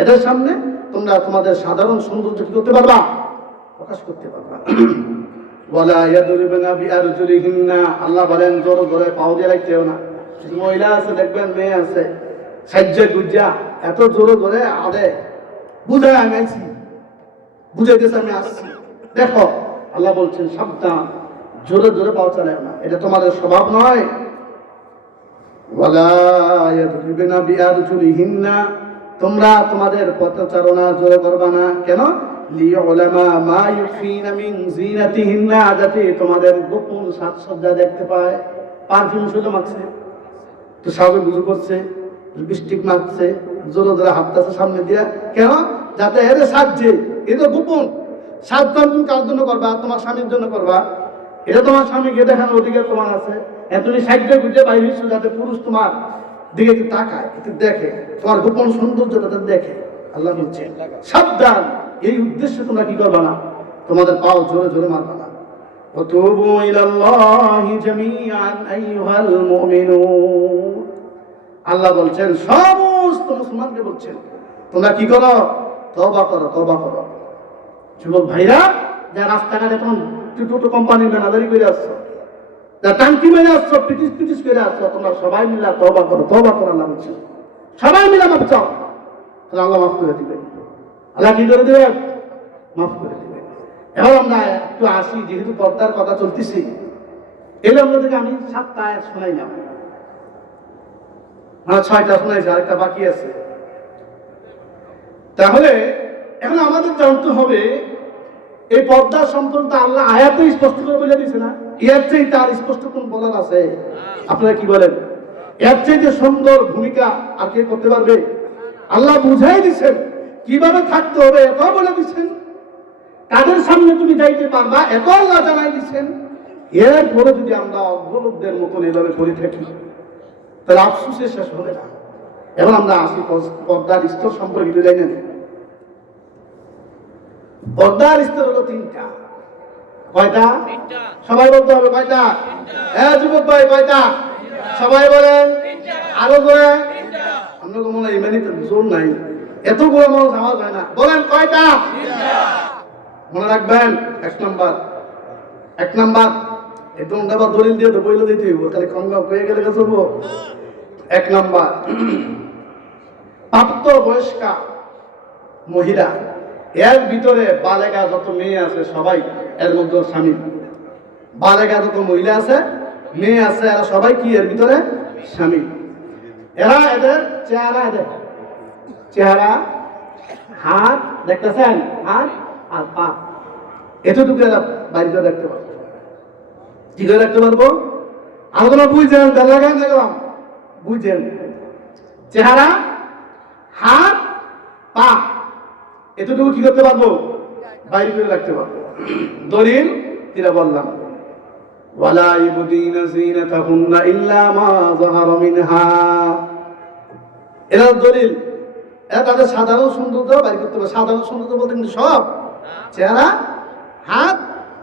এদের সামনে তোমরা তোমাদের সাধারণ সৌন্দর্য কি করতে পারবা, প্রকাশ করতে পারবা। ওয়ালা ইয়াদরিবনা বিআরজুলিহিন্না, আল্লাহ বলেন জোরে জোরে পাও দিয়ে রাখতেও না। মহিলা আছে দেখবেন, মেয়ে আছে সাজ্জা গুজ্জা এত জোরে জোরে আদে বুঝায় আমি আইছি, বুঝাইতেছে আমি আসছি, দেখো আল্লাহ বলছেন সাবধান, জোরে জোরে পাও চালায় না, এটা তোমাদের স্বভাব নয়। ওয়ালা ইয়াদরিবনা বিআরজুলিহিন্না, তোমরা তোমাদের পথচারণা জোরে করবা না। কেন? লিউলামা মা ইউফিনা মিন জিনাতিহিন্না, যাতে তোমাদের গোপন সাজসজ্জা দেখতে পায়। পারফিউম শুধু মাখছে, তো সাবে বুঝু করছে, লিপস্টিক মাখছে, জোরে জোরে হাঁটতেছে সামনে দিয়া, কেন? যাতে এর সাজছে, এটা গোপন সাজটা তুমি কার জন্য করবা? তোমার স্বামীর জন্য করবা। এটা তোমার স্বামীকে দেখানোর অধিকার তোমার আছে। তুমি সাজতে বুঝে বাইরে যাতে পুরুষ তোমার দিকে তাকায়, দেখে তোমার গোপন সৌন্দর্য তাদের দেখে। আল্লাহ বলছে সাবধান, এই উদ্দেশ্যে তোমরা কি করবা না, তোমাদের পাও জোরে জোরে মারবা না। ওয়াতুবু ইলাল্লাহি জামিআন আইয়ুহাল মুমিনুন, আল্লাহ বলছেন সমস্ত মুসলমানকে বলছেন তোমরা কি করো, তওবা করো, তওবা করো। যুবক ভাইরা, যা রাস্তাঘাটে এখন ছোট কোম্পানির ম্যানেজারি করে আসছো, যা টাঙ্কি মেরে আসছো, পিটিস করে আসছো, তোমরা সবাই মিলে তওবা করো, তওবা করো। আল্লাহ বলছেন সবাই মিলে মাফ চাও, তাহলে আল্লাহ মাফ করে দিবেন। আল্লাহ কি করে দেবেন? মাফ করে দিবেন। এবার আমরা একটু আসি, যেহেতু পর্দার কথা চলতেছি, এলে আপনাদেরকে আমি 7টা আয়াত শোনাইলাম, 6টা শোনাইছি, আরেকটা বাকি আছে। তাহলে এখন আমাদের জানতে হবে এই পর্দা সম্পর্কে আল্লাহ আয়াতে স্পষ্ট করে বলে দিয়েছে না, এর চেয়ে তার স্পষ্ট কোন বলার আছে? আপনারা কি বলেন? এর চাইতে সুন্দর ভূমিকা আর কে করতে পারবে? আল্লাহ বুঝাই দিচ্ছেন কিভাবে থাকতে হবে, এত বলে দিচ্ছেন। কাদের সামনে তুমি যাইতে পারবা, এত আল্লাহ জানাই দিচ্ছেন। এরপরে যদি আমরা অজ্ঞলোকদের মতন এভাবে করে থাকি, তাহলে আফসোসের শেষ হবে না। এবার আমরা আসি পর্দার স্তর সম্পর্কিত। জানেন পর্দার স্তর হলো তিনটা। কয়টা? সবাই বলতে হবে কয়টা? হ্যাঁ যুবক ভাই কয়টা? সবাই বলেন আরো করে। আমরা মনে হয় ইমানি জোর নাই, এতগুলো মানুষ আওয়াজ হয় না। বলেন কয়টা? মনে রাখবেন এক নাম্বার একদম আবার দলিল দিয়ে তো বইলে দিতে হইব, তাহলে কমগাও হয়ে গেলে চলবো। 1 নাম্বার, প্রাপ্ত বয়স্কা মহিলা, এর ভিতরে বালেগা যত মেয়ে আছে সবাই এর মধ্যে শামিল। বালেগা যত মহিলা আছে, মেয়ে আছে, এরা সবাই কি এর ভিতরে শামিল। এরা এদের চেহারা, হাত দেখতেছেন, হাত আর পা, এতটুকু এরা বাইরে করে রাখতে পারবো। কি করে রাখতে পারবো? আলোচনা বুঝছেন? দেখলাম বুঝছেন। চেহারা, হাত, পা, এতটুকু কি করতে পারবো? বাইরে করে রাখতে পারবো। দলিল এরা বললাম, ওয়ালা ইবদিনা যিনাতাহুন্না ইল্লা মা যাহারা মিনহা। এরা দলিল, এরা তাদের সাধারণ সৌন্দর্য বাইরে করতে পারবে। সাধারণ সৌন্দর্য বলতে কিন্তু সব চেহারা, হাত,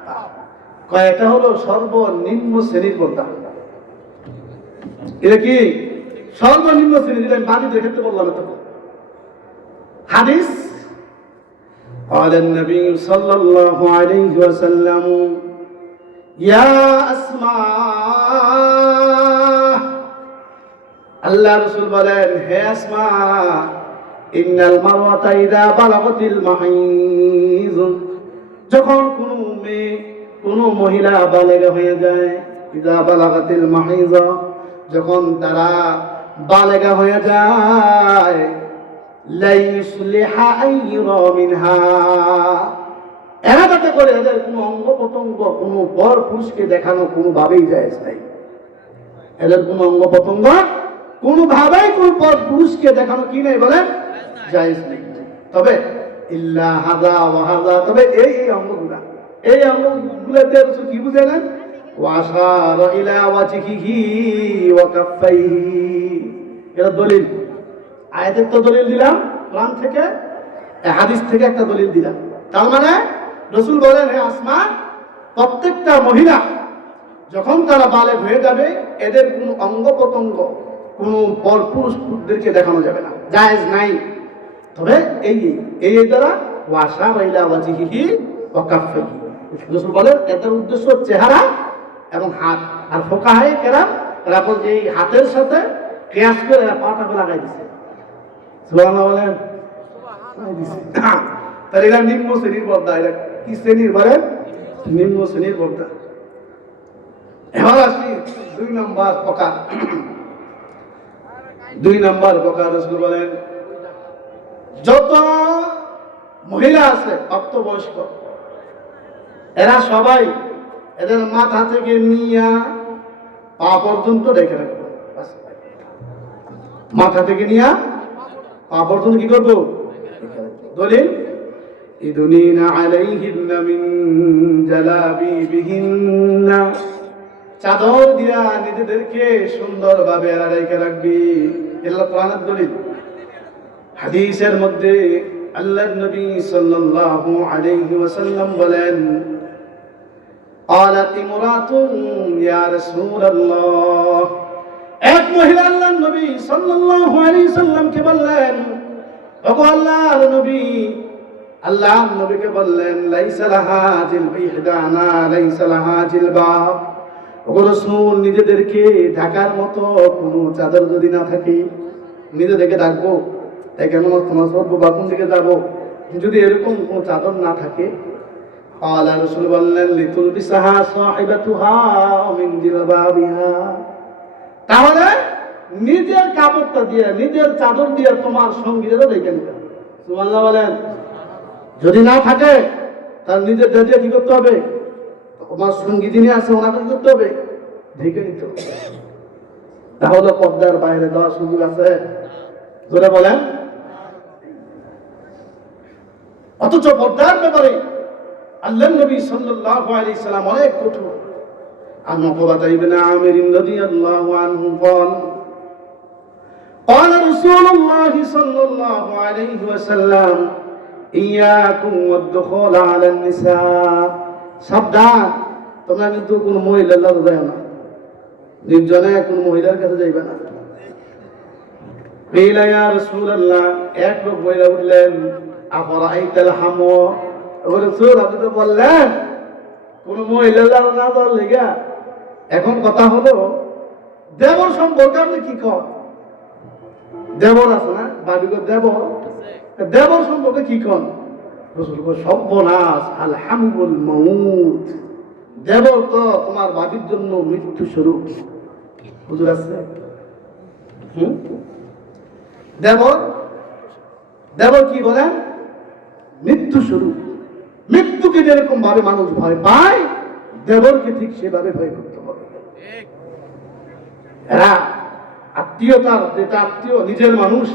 পা। কয়েকটা হলো সর্বনিম্ন শ্রেণীর পর্দা। এটা কি সর্বনিম্ন শ্রেণী? যেটা আমি বাদীদের ক্ষেত্রে বললাম। হাদিস قال النبي صلى الله عليه وسلم يا أسماء, আল্লাহ রাসূল বলেন, হে আসমা, ইন্নাল মারওয়াতা ইযা বালাগাতিল মাহিজ, যখন কোনো মেয়ে, কোনো মহিলা বালেগা হয়ে যায়, ইযা বালাগাতিল মাহিজ, যখন তারা বালেগা হয়ে যায়, লাইসলিহা আইরা মিনহা, এরা যাতে করে এদের কোনো অঙ্গ প্রত্যঙ্গ কোনো পর পুরুষকে দেখানো কোনোভাবেই জায়েজ নাই। এদের কোনো অঙ্গ প্রত্যঙ্গ কোনোভাবেই কোনো পর পুরুষকে দেখানো কি নেই বলেন? জায়েজ নেই। তবে ইল্লা হাযা ওয়া হাযা, তবে এই অঙ্গগুলা, এই অঙ্গগুলোতে রাসূল কি বুঝালেন? ওয়াশারা ইলা ওয়াজহিহি ওয়া কাফাইহি। এটা দলিল। আয়াতের তো দলিল দিলাম কোরআন থেকে, হাদিস থেকে একটা দলিল দিলাম। তার মানে রাসূল বলেন, হে আসমা, প্রত্যেকটা মহিলা যখন তারা বালেগ হয়ে যাবে, এদের কোনো অঙ্গ প্রত্যঙ্গ কোনো পরপুরুষদেরকে দেখানো যাবে না, জায়েজ নাই। তবে এই দ্বারা ওয়াশারা ইলা ওয়াজহিহি ওয়া কাফাইহি, রাসূল বলেন এদের উদ্দেশ্য চেহারা এবং হাত। আর ফুকাহায়ে কেরাম এরা বলছে এই হাতের সাথে কিয়াস করে এরা পাটাকে লাগাই দিছে। সুবহানাল্লাহ বলেন। তাহলে এরা নিম্ন শ্রেণীর পর্দা। এরা কি শ্রেণীর বলেন? নিম্ন শ্রেণীর পর্দা। এবার আসি 2 নম্বর প্রকার। 2 নম্বর প্রকার রাসূল বলেন, যত মহিলা আছে প্রাপ্তবয়স্ক, এরা সবাই এদের মাথা থেকে নিয়ে পা পর্যন্ত রেখে রাখবো। মাথা থেকে নিয়ে পা পর্যন্ত কি করবো? দলিল, ইদুনিনা আলাইহিন্না মিন জালাবিবিহিন্না, চাদর দিয়া নিজেদেরকে সুন্দরভাবে রেখে রাখবি। এগুলো কোরআনের দলিল। হাদিসের মধ্যে আল্লাহর নবী সাল্লাল্লাহু আলাইহি ওয়াসাল্লাম বলেন, قالت امرأة يا رسول الله, এক মহিলা আল্লাহর নবী সাল্লাল্লাহু আলাইহি সাল্লামকে বললেন, ওগো আল্লাহর নবী, আল্লাহর নবীকে বললেন, লাইসা লাহা জিলবিহদানা লাইসা লাহা জিলবাব, ওগো রাসূল, নিজেদেরকে ঢাকার মতো কোনো চাদর যদি না থাকে, নিজেদেরকে ঢাকবো, তাই কেন তোমার সব বাপুন দিকে যাবো, যদি এরকম কোনো চাদর না থাকে, আল্লাহ রাসূল বললেন, লিতুলবিসাহা সাহিবাতুহা মিন জিলবাবিহা, তাহলে নিজের কাপড়টা দিয়ে, নিজের চাদর দিয়ে তোমার সঙ্গীদেরও ঢেকে নিতে। সুবহানাল্লাহ বলেন। যদি না থাকে তার নিজের দিয়ে কি করতে হবে? তোমার সঙ্গী যিনি আছে ওনাকে কি করতে হবে? ঢেকে নিতে হবে। তাহলে পর্দার বাইরে যাওয়ার সুযোগ আছে? ধরে বলেন। অথচ পর্দার ব্যাপারে আল্লাহর নবী সাল্লাল্লাহু আলাইহি সাল্লাম অনেক কঠোর। عن عقبة بن عامر رضي الله عنه قال قال رسول الله صلى الله عليه وسلم إياكم والدخول على النساء সাবধান, তোমরা কিন্তু কোন মহিলার লগে যাও না, নির্জনে কোন মহিলার কাছে যাইবে না। قيل يا رسول الله, এক লোক বলে উঠলেন, আফরাইতাল হামো, ও রাসূল আপনি তো বললেন কোন মহিলার লগে না যাওয়ার লাগা। এখন কথা হলো দেবর সম্পর্কে আপনি কি কন? দেবর আছে না, বাবিগর দেবর, দেবর সম্পর্কে কি কন? রাসূল কয় সর্বনাশ, আলহামুল মাউত, দেবর তো তোমার বাবির জন্য মৃত্যু স্বরূপ। হুজুর আছে দেবর, দেবর কি বলেন? মৃত্যু স্বরূপ। মৃত্যুকে যেরকম ভাবে মানুষ ভয় পায়, দেবরকে ঠিক সেভাবে ভয় করতে হবে। এরা আত্মীয়তার, যেটা আত্মীয় নিজের মানুষ,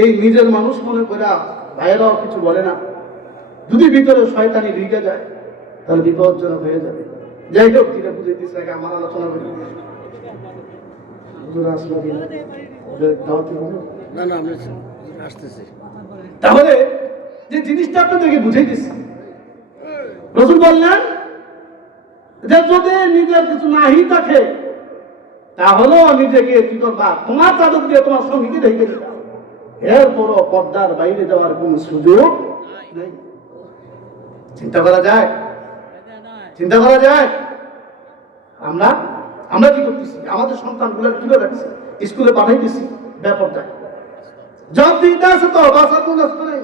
এই নিজের মানুষ মনে করে ভাইয়েরাও কিছু বলে না। যদি ভিতরে শয়তানি ঢুকে যায় তাহলে বিপজ্জনক হয়ে যাবে। যাই হোক, যেটা বুঝে দিচ্ছে আমার আলোচনা করি। তাহলে যে জিনিসটা আপনাদেরকে বুঝে দিচ্ছি, রাসূল বললেন যে যদি নিজের কিছু নাহি থাকে তাহলেও নিজেকে কি করবা, তোমার চাদর দিয়ে তোমার সঙ্গীকে ঢেকে দিবা, এরপরও পর্দার বাইরে যাওয়ার কোন সুযোগ নেই। চিন্তা করা যায়? চিন্তা করা যায়? আমরা আমরা কি করতেছি? আমাদের সন্তানগুলোর তুলে রাখছি, স্কুলে পাঠাইতেছি বেপরদায়। জব দিতে আছে তো, বাঁচার কোন রাস্তা নেই।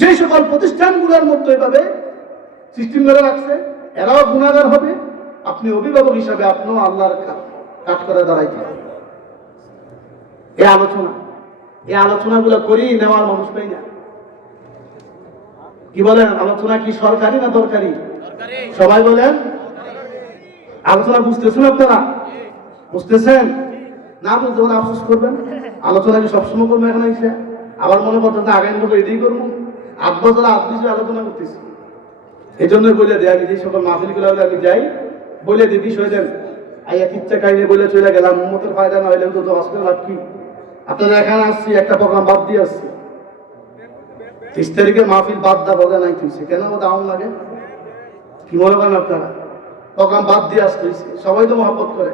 যে সকল প্রতিষ্ঠানগুলোর মধ্যে এভাবে সিস্টেম করে রাখছে, এরাও গুণাগার হবে। আপনি অভিভাবক হিসাবে আপনিও আল্লাহর কাজ করে দাঁড়াইতে হবে। এই আলোচনাগুলো করি নেওয়ার মানুষ পাই না। কি বলেন, আলোচনা কি সরকারি না দরকারি? সবাই বলেন। আলোচনা বুঝতেছেন আপনারা? বুঝতেছেন না? বুঝতে হলে আফসোস করবেন। আলোচনা কি সবসময় করবো এখন এসে? আবার মনে করতেছে আগামী বছর এটাই করবো। 8 বছর 8 বিষয়ে আলোচনা করতেছি। এই জন্য বলে দেয়, আমি যে সকল মাহফিলগুলো আমি যাই বলে দিই বিষয় দেন, আইয়া কিচ্ছা কাহিনী বলে চলে গেলাম, উম্মতের ফায়দা না হইলে তো হসপিটাল লাভ কি? আপনারা এখানে আসছি, একটা প্রোগ্রাম বাদ দিয়ে আসছি। 30 তারিখে মাহফিল বাদ দা বলে নাই তুইছে কেন? দাম লাগে কি মনে করেন আপনারা? প্রোগ্রাম বাদ দিয়ে আসতে হয়েছে। সবাই তো মহব্বত করে,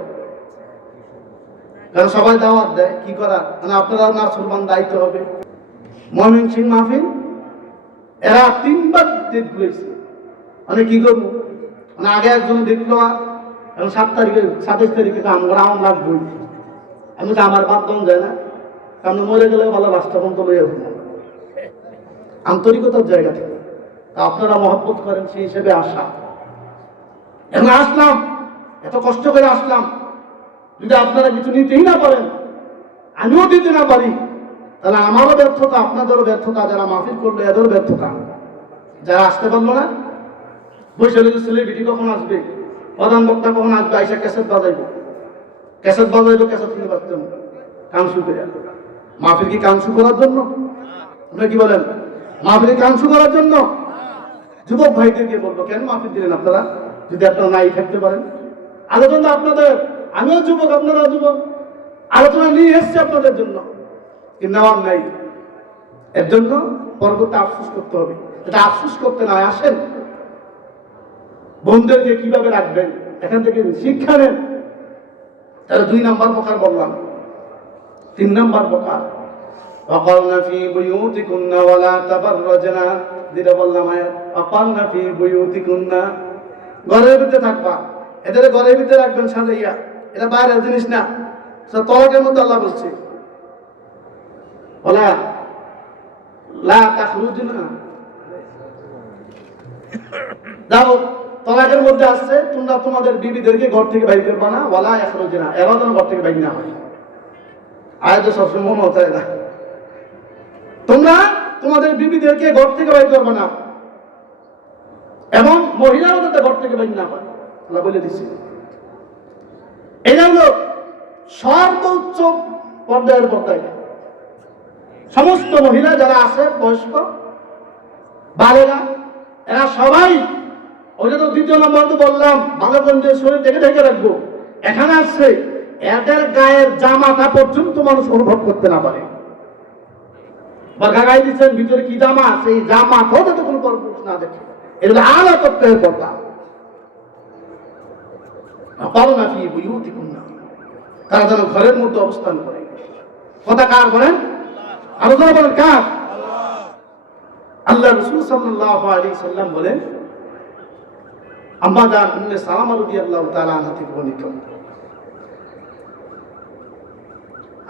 কারণ সবাই দাওয়াত দেয়। কি করার, মানে আপনারা না সুরবান দায়িত্ব হবে। ময়মনসিংহ মাহফিল এরা 3 বার ডেট ঘুরেছে। মানে কি করবো, মানে আগে একজন দেখলো এখন 7 তারিখে 27 তারিখে আমরা আম লাগবই। আমি তো আমার বাদ দম যায় না, কারণ মরে গেলে ভালো রাস্তা পর্যন্ত লইয়া হইল আন্তরিকতার জায়গা থেকে। তা আপনারা মহব্বত করেন, সেই হিসেবে আসা। এখন আসলাম, এত কষ্ট করে আসলাম, যদি আপনারা কিছু নিতেই না পারেন, আমিও দিতে না পারি, তাহলে আমারও ব্যর্থতা, আপনাদেরও ব্যর্থতা। যারা মাহফিল করলো এদেরও ব্যর্থতা। যারা আসতে পারলো না, বৈশালী সেলিব্রিটি কখন আসবে, প্রধান বক্তা কখন আসবে, আইসা ক্যাসেট বাজাইবো, ক্যাসেট শুনে পারতাম কানসু করে। মাহফিল কি কানসু করার জন্য? আপনারা কি বলেন? মাহফিল কানসু করার জন্য? যুবক ভাইদেরকে বলবো, কেন মাহফিল দিলেন আপনারা যদি আপনারা নাই থাকতে পারেন? আলোচনা আপনাদের, আমিও যুবক, আপনারা যুবক, আলোচনা নিয়ে এসছে আপনাদের জন্য, কিন্তু নেওয়ার নাই। এর জন্য পরবর্তী আফসোস করতে হবে। এটা আফসোস করতে নয়, আসেন বোনদেরকে কিভাবে রাখবেন এখান থেকে শিক্ষা নেন। তাহলে 2 নাম্বার প্রকার বললাম। 3 নাম্বার প্রকার, ওয়াকারনা ফি বুয়ুতিকুন্না ওয়ালা তাবাররাজনা, যেটা বললাম আয়াত, ওয়াকারনা ফি বুয়ুতিকুন্না, ঘরের ভিতরে থাকবা। এদের ঘরের ভিতরে রাখবেন সাজাইয়া, এটা বাইরের জিনিস না। তলাকের মধ্যে আল্লাহ বলছে, ওয়ালা লা তাখরুজনা, দাও তলাকের মধ্যে আসছে, তোমরা তোমাদের বিবিদেরকে ঘর থেকে বাইর করবা না, ওয়ালা ইয়াখরুজনা, এরা যেন ঘর থেকে বাইর না হয়। আয়াত সবসময় মনে হতে না, তোমরা তোমাদের বিবিদেরকে ঘর থেকে বাইর করবা না, এবং মহিলারা যাতে ঘর থেকে বাইর না হয়, আল্লাহ বলে দিচ্ছে। এটা হলো সর্বোচ্চ পর্যায়ের পর্দায় সমস্ত মহিলা যারা আছে বয়স্ক বালেরা, এরা সবাই, ওই তো দ্বিতীয় নম্বর তো বললাম ভালো করে শরীর থেকে ঢেকে রাখবো, এখানে আসছে এদের গায়ের জামাটা পর্যন্ত মানুষ অনুভব করতে না পারে। গায়ে দিচ্ছেন ভিতরে কি জামা, সেই জামা যাতে কোনো পুরুষ না দেখে, এগুলো আলা তত্ত্বের পর্দা। তারা যেন ঘরের মধ্যে অবস্থান করে। কথা কার বলেন? আলোচনা বলেন কার? আল্লাহ রাসূল সাল্লাল্লাহু আলাইহি সাল্লাম বলেন, আম্মা জান উম্মে সালামা রাদিয়াল্লাহু তাআলা আনহা থেকে বর্ণিত,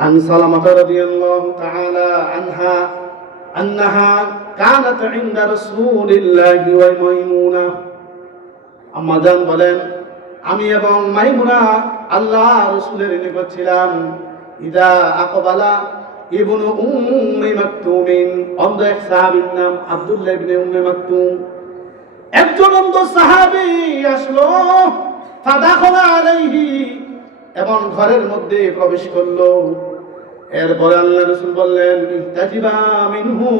عن سلمة رضي الله تعالى عنها أنها كانت عند رسول الله وميمونة। আম্মা জান বলেন, আমি এবং মাইমুনা আল্লাহ রাসূলের নিকট ছিলাম। ইদা আকবালা ইবনু উম্মি মাকতুমিন, অন্ধ এক সাহাবীর নাম আব্দুল্লাহ ইবনে উম্মি মাকতুম, একজন অন্ধ সাহাবী আসলো। ফাদাখালা আলাইহি, এবং ঘরের মধ্যে প্রবেশ করলো। এরপরে আল্লাহ রাসূল বললেন, ইহতাজিবা মিনহু,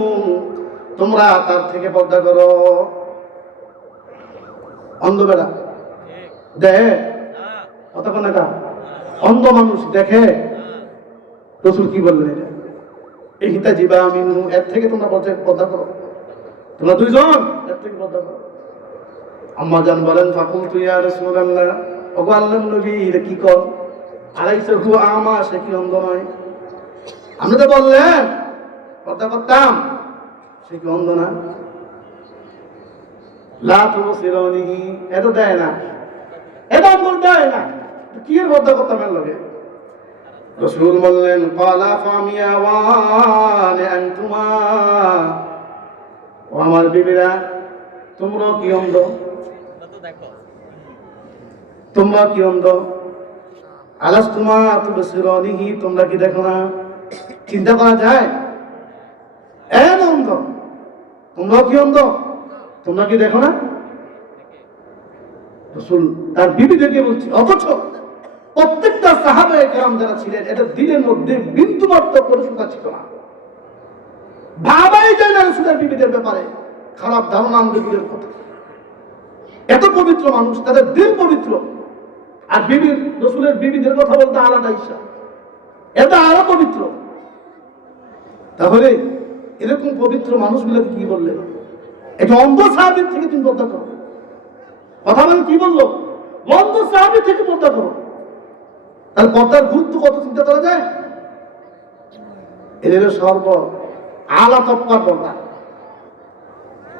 তোমরা তার থেকে পর্দা করো। অন্ধ বেড়া দেখে কতক্ষণ, এটা অন্ধ মানুষ দেখে। রাসূল কি বললেন? ইহতাজিবা মিনহু, এর থেকে তোমরা পর্দা করো, তোমরা দুইজন এর থেকে পর্দা করো। আম্মা জান বলেন, ফাকুলতু ইয়া রাসূলুল্লাহ, ওগো আল্লাহর নবী, এটা কি কর? আলাইসা হুয়া আমা, সে কি অন্ধ নয়? আপনি তো বললেন পর্দা করতাম, সে কি অন্ধ না? লা তুবসিরুনিহি, এত দেয় না, এটা বলতে হয় না, কি এর পর্দা করতাম এর লগে? রাসূল বললেন, ক্বালা ফামিয়াওয়ান আনতুমা, ও আমার বিবিরা, তোমরা কি অন্ধ? তোমরা কি অন্ধ? আলাস্তুমা তুবসিরুনিহি, তোমরা কি দেখো না? চিন্তা করা যায়? এন অন্ধ, তোমরা কি অন্ধ? তোমরা কি দেখো না? রাসূল তার বিবিদেরকে বলছে, অথচ প্রত্যেকটা সাহাবায়ে কেরাম যারা ছিলেন, এটা দিলের মধ্যে বিন্দু মাত্র পরিশুদ্ধ ছিল না। ভাবাই যায় না রাসূলের বিবিদের ব্যাপারে খারাপ ধারণা আমাদের দিলের কথা। এত পবিত্র মানুষ, তাদের দিল পবিত্র, আর বিবির রাসূলের বিবিদের কথা বলতে আলাদা হিসাব, এটা আরো পবিত্র। তাহলে এরকম পবিত্র মানুষগুলোকে কি বললেন? এটা অন্ধ সাহাবীর থেকে তুমি পর্দা করো। কথা বলে কি বললো? অন্ধ সাহাবীর থেকে পর্দা করো। তাহলে পর্দার গুরুত্ব কত চিন্তা করা যায়? এদের সর্ব আলা তপ্পার পর্দা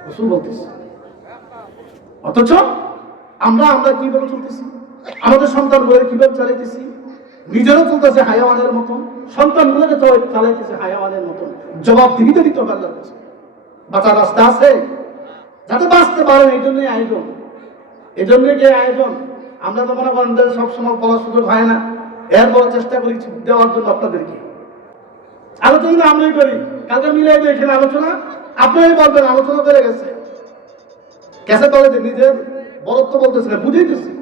রাসূল বলতেছে। অথচ আমরা কিভাবে চলতেছি, আমাদের সন্তানগুলো কিভাবে চালাইতেছি? নিজেরও চলতেছে হায়াওয়ানের মতন, সন্তানগুলোকে চালাইতেছে হায়াওয়ানের মতন। জবাবদিহিতা দিতে হবে আল্লাহর কাছে। বাঁচার রাস্তা আছে, যাতে বাঁচতে পারেন, এই জন্যই আয়োজন। এই জন্যই যে আয়োজন, আমরা তো মনে করেন সবসময় বলার সুযোগ হয় না, এরপর চেষ্টা করি দেওয়ার জন্য আপনাদেরকে। আলোচনা আমরাই করি, কালকে মিলাই দিই এখানে আলোচনা, আপনারাই বলবেন আলোচনা করে গেছে। কেসে বলে যে নিজের বরত্ব বলতেছে না, বুঝেই দিচ্ছি।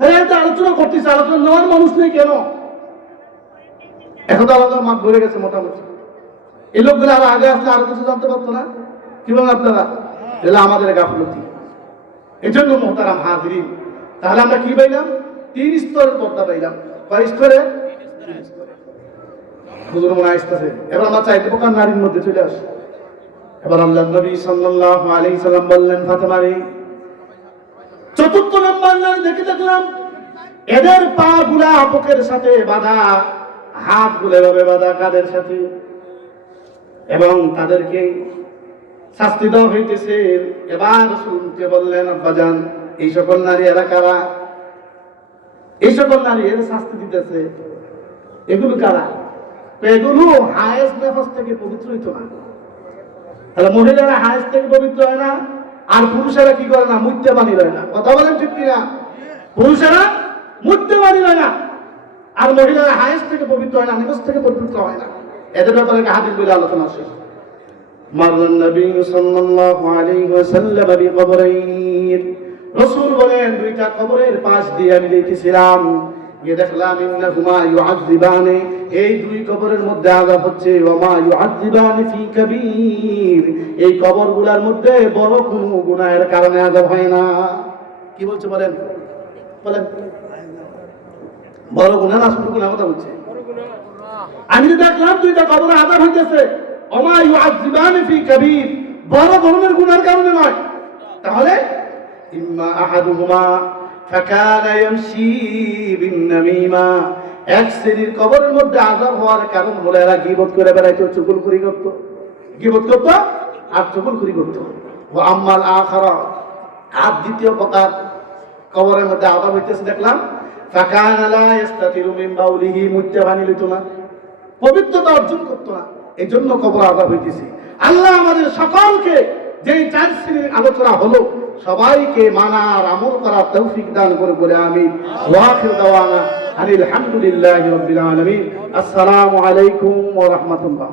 হ্যাঁ, এটা আলোচনা করতেছে, আলোচনা নেওয়ার মানুষ নেই কেন? এখন তো আলোচনার মাঠ ভরে গেছে মোটামুটি। এই লোকগুলো আরো আগে আসলে আরো কিছু জানতে পারতো না। কি বলেন আপনারা? এগুলো আমাদের গাফলতি। এই জন্য মোহতারাম হাজিরিন, তাহলে আমরা কি পাইলাম? 3 স্তরের পর্দা পাইলাম। কয় স্তরে? 3 স্তরে। হুজুর মনে আসতেছে, এবার আমরা 4 প্রকার নারীর মধ্যে চলে আসি। এবার আল্লাহর নবী সাল্লাল্লাহু আলাইহি সাল্লাম বললেন, ফাতেমারে 4র্থ নম্বর নারী দেখলাম, এদের পা গুলা বুকের সাথে বাঁধা, হাত গুলো এভাবে বাঁধা কাঁধের সাথে, এবং তাদেরকে শাস্তি দেওয়া হইতেছে। এবার রাসূলকে বললেন, আব্বাজান, এই সকল নারী এরা কারা? এই সকল নারী এরা শাস্তি দিতেছে, এগুলো কারা? এগুলো হায়েস নেফাস থেকে পবিত্র হইতো না। তাহলে মহিলারা হায়েস থেকে পবিত্র হয় না, আর পুরুষেরা কি করে না? মুত্তেবানি হয় না। কথা বলেন ঠিক কিনা? পুরুষেরা মুত্তেবানি হয় না, আর মহিলারা হায়েস থেকে পবিত্র হয় না, নিফাস থেকে পবিত্র হয় না। এদের ব্যাপারে হাদিস বলে আলোচনা শেষ। মারলান নবী সাল্লাল্লাহু আলাইহি ওয়াসাল্লাম বিকবরাইন, রাসূল বলেন 2টা কবরের পাশ দিয়ে আমি দেখেছিলাম, গিয়ে দেখলাম ইন্নাহুমা ইউআযিবানি, এই দুই কবরের মধ্যে আযাব হচ্ছে, ওয়া মা ইউআযিবানি ফি কাবীর, এই কবরগুলোর মধ্যে বড় কোনো গুনাহের কারণে আযাব হয় না। কি বলছে বলেন বলেন, বড় গুনাহ না ছোট গুনাহ কথা বলছে? আমি তো দেখলাম দুইটা কবরে আযাব হইতেছে, ওয়া মা ইউআযিবানি ফি কাবীর, বড় ধরনের গুনাহের কারণে নয়। তাহলে ইম্মা আহাদুহুমা ফাকানা ইয়ামশি বিন-নামিমা, এক শ্রেণীর কবরের মধ্যে আযাব হওয়ার কারণ হলো এরা গীবত করে বেড়াইতো, চুগলখড়ি করতো, গীবত করতো আর চুগলখড়ি করতো। ওয়া আম্মাল আখারা, আর দ্বিতীয় প্রকার কবরের মধ্যে আযাব হইতেছে দেখলাম, ফাকানা লা ইস্তাতিরু মিন বাউলিহি, মুত্তে পানি লইতো না, পবিত্রতা অর্জন করতো না, এই জন্য কবর আযাব হইতেছে। আল্লাহ আমাদের সকলকে যেই চার শ্রেণীর আলোচনা হলো সবাইকে মানার আমল করার তৌফিক দান করে বলে আমিন। ওয়া আখির দাওয়ানা আলহামদুলিল্লাহি রাব্বিল আলামিন। আসসালামু আলাইকুম ওয়া রাহমাতুল্লাহ।